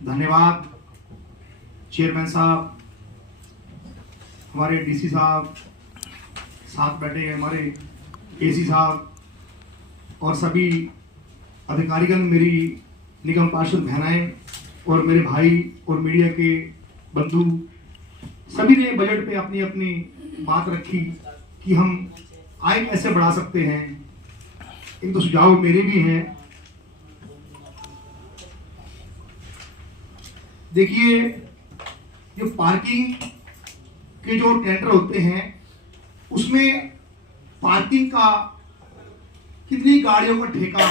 धन्यवाद चेयरमैन साहब, हमारे डीसी साहब, साथ बैठे हैं हमारे एसी साहब और सभी अधिकारीगण, मेरी निगम पार्षद बहनाएं और मेरे भाई और मीडिया के बंधु, सभी ने बजट पे अपनी अपनी बात रखी कि हम आय कैसे बढ़ा सकते हैं। इन तो सुझाव मेरे भी हैं। देखिए, जो पार्किंग के जो टेंडर होते हैं उसमें पार्किंग का कितनी गाड़ियों का ठेका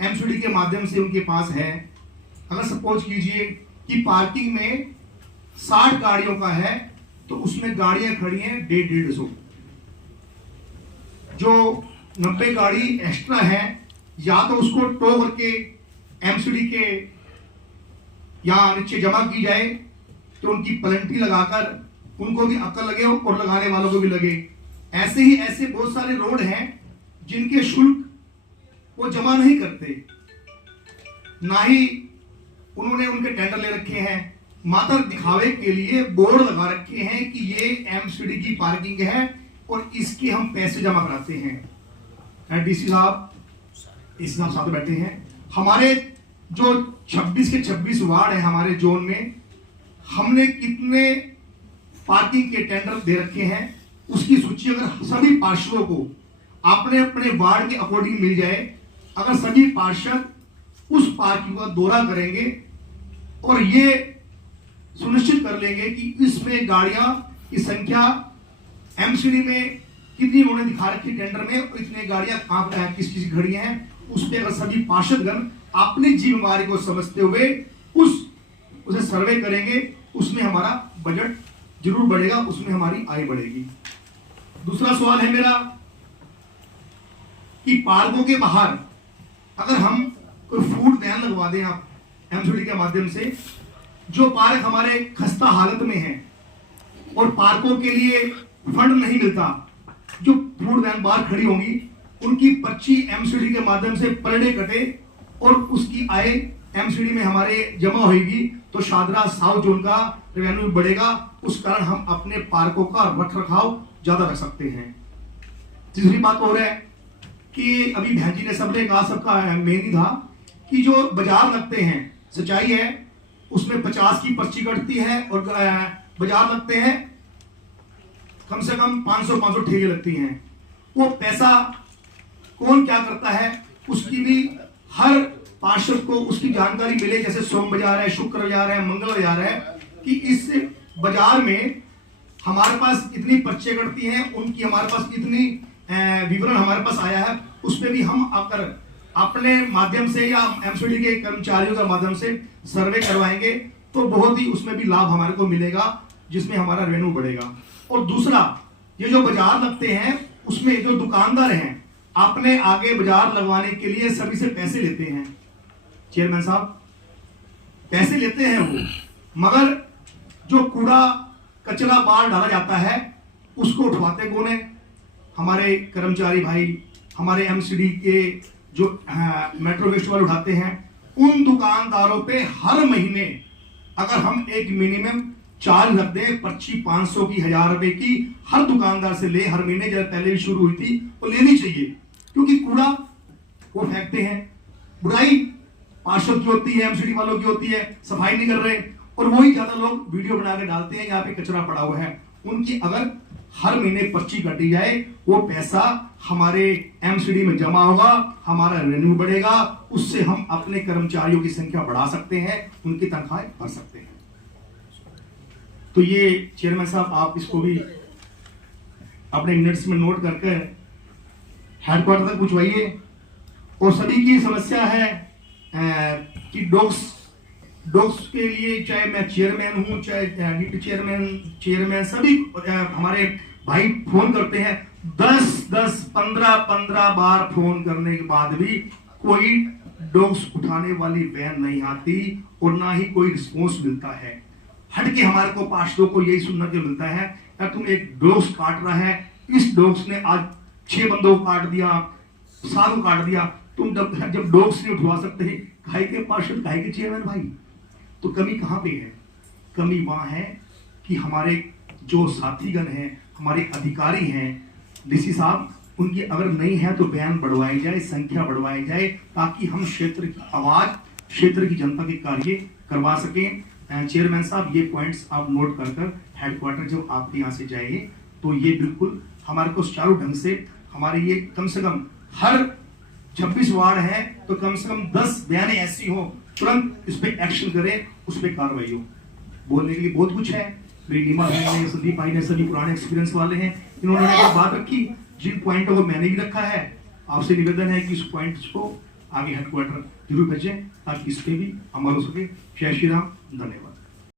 एमसीडी के माध्यम से उनके पास है। अगर सपोज कीजिए कि पार्किंग में 60 गाड़ियों का है तो उसमें गाड़ियां खड़ी हैं 150-150। जो 90 गाड़ी एक्स्ट्रा है या तो उसको टो करके एमसीडी के या नीचे जमा की जाए तो उनकी पेनल्टी लगाकर उनको भी अक्ल लगे और लगाने वालों को भी लगे। ऐसे ही ऐसे बहुत सारे रोड हैं जिनके शुल्क वो जमा नहीं करते, ना ही उन्होंने उनके टेंडर ले रखे हैं। मात्र दिखावे के लिए बोर्ड लगा रखे हैं कि ये एमसीडी की पार्किंग है और इसके हम पैसे जमा कराते हैं। डीसी साहब, इस साथ बैठे हैं। हमारे जो 26 के 26 वार्ड है हमारे जोन में, हमने कितने पार्किंग के टेंडर दे रखे हैं उसकी सूची अगर सभी पार्षदों को अपने अपने वार्ड के अकॉर्डिंग मिल जाए, अगर सभी पार्षद उस पार्किंग का दौरा करेंगे और ये सुनिश्चित कर लेंगे कि इसमें गाड़ियां की संख्या एमसीडी में कितनी उन्होंने दिखा रखी टेंडर में और इतनी गाड़ियां कहां किस किस खड़ी हैं, उस पर अगर सभी पार्षदगण अपनी जिम्मेवारी को समझते हुए उसे सर्वे करेंगे, उसमें हमारा बजट जरूर बढ़ेगा, उसमें हमारी आय बढ़ेगी। दूसरा सवाल है मेरा कि पार्कों के बाहर अगर हम कोई फूड वैन लगवा दें आप एमसीडी के माध्यम से, जो पार्क हमारे खस्ता हालत में है और पार्कों के लिए फंड नहीं मिलता, जो फूड वैन बाहर खड़ी होंगी उनकी पर्ची एमसीडी के माध्यम से पर डे कटे और उसकी आय एमसीडी में हमारे जमा होगी तो शादरा साउथ जोन का रेवेन्यू बढ़ेगा। उस कारण हम अपने पार्कों का रख रखाव ज्यादा रख सकते हैं। तीसरी बात हो रहा है कि अभी बहन जी ने सबने कहा, सबका मेन ही था कि जो बाजार लगते हैं, सच्चाई है उसमें 50 की पर्ची कटती है और बाजार लगते हैं कम से कम 500 ठेले लगती हैं। वो पैसा कौन क्या करता है उसकी भी हर पार्षद को उसकी जानकारी मिले। जैसे सोम बाजार है, शुक्र बाजार है, मंगल बाजार है, कि इस बाजार में हमारे पास इतनी पर्चे कटती हैं, उनकी हमारे पास इतनी विवरण हमारे पास आया है, उसमें भी हम आकर अपने माध्यम से या एमसीडी के कर्मचारियों के माध्यम से सर्वे करवाएंगे तो बहुत ही उसमें भी लाभ हमारे को मिलेगा, जिसमें हमारा रेवेन्यू बढ़ेगा। और दूसरा, ये जो बाजार लगते हैं उसमें जो दुकानदार हैं अपने आगे बाजार लगवाने के लिए सभी से पैसे लेते हैं। चेयरमैन साहब, पैसे लेते हैं वो, मगर जो कूड़ा कचरा बाहर डाला जाता है उसको उठवाते कौन है? हमारे कर्मचारी भाई, हमारे एमसीडी के जो मेट्रो वेस्ट वाले उठाते हैं। उन दुकानदारों पे हर महीने अगर हम एक मिनिमम चार्ज रख दें, पर्ची 500 की, 1000 रुपए की हर दुकानदार से ले, हर महीने, जब पहले भी शुरू हुई थी वो लेनी चाहिए, क्योंकि कूड़ा वो फेंकते हैं। बुराई पार्षद की होती है, एमसीडी वालों की होती है, सफाई नहीं कर रहे, और वही ज्यादा लोग वीडियो बना के डालते हैं यहाँ पे कचरा पड़ा हुआ है। उनकी अगर हर महीने पर्ची कटी जाए, वो पैसा हमारे एमसीडी में जमा होगा, हमारा रेवेन्यू बढ़ेगा, उससे हम अपने कर्मचारियों की संख्या बढ़ा सकते हैं, उनकी तनख्वाहें भर सकते हैं। तो ये चेयरमैन साहब, आप इसको भी अपने मिनट्स में नोट करके हेडक्वार्टर तक पहुंचवाइए। और सभी की समस्या है कि डॉग्स के लिए, चाहे मैं चेयरमैन हूं, चाहे डिप्टी चेयरमैन, सभी हमारे भाई फोन करते हैं। 15 बार फोन करने के बाद भी कोई डॉग्स उठाने वाली वैन नहीं आती और ना ही कोई रिस्पॉन्स मिलता है। हट के हमारे को पार्षदों को यही सुनने को मिलता है, यार तुम एक डॉग्स काट रहा है, इस डॉग्स ने आज 6 बंदों को काट दिया, 7 को काट दिया, तुम जब डॉग्स नहीं उठवा सकते, काहे के पार्षद, काहे के चेयरमैन भाई? तो कमी कहाँ पे है? कमी वहाँ है कि हमारे जो साथीगण हैं, हमारे अधिकारी हैं, डीसी साहब, उनकी अगर नहीं है तो बयान बढ़वाई जाए, संख्या बढ़वाई जाए, ताकि हम क्षेत्र की आवाज, क्षेत्र की जनता के कार्य करवा सकें। चेयरमैन साहब, ये पॉइंट्स आप नोट कर हेडक्वार्टर जब आपके यहाँ से जाइए तो ये बिल्कुल हमारे को सुचारू ढंग से हमारे ये कम से कम हर 26 वार्ड है तो कम से कम 10 बयानें ऐसी हो, तुरंत इस पे एक्शन करें, उस पर कार्रवाई हो। बोलने के लिए बहुत कुछ है, मेरी नीमा ने, संदीप भाई ने, सभी पुराने एक्सपीरियंस वाले हैं, इन्होंने एक बात रखी, जिन पॉइंटों को मैंने भी रखा है, आपसे निवेदन है कि इस पॉइंट्स को आगे हेडक्वार्टर जरूर भेजें ताकि इस पे भी अमल हो सके। जय श्री राम, धन्यवाद।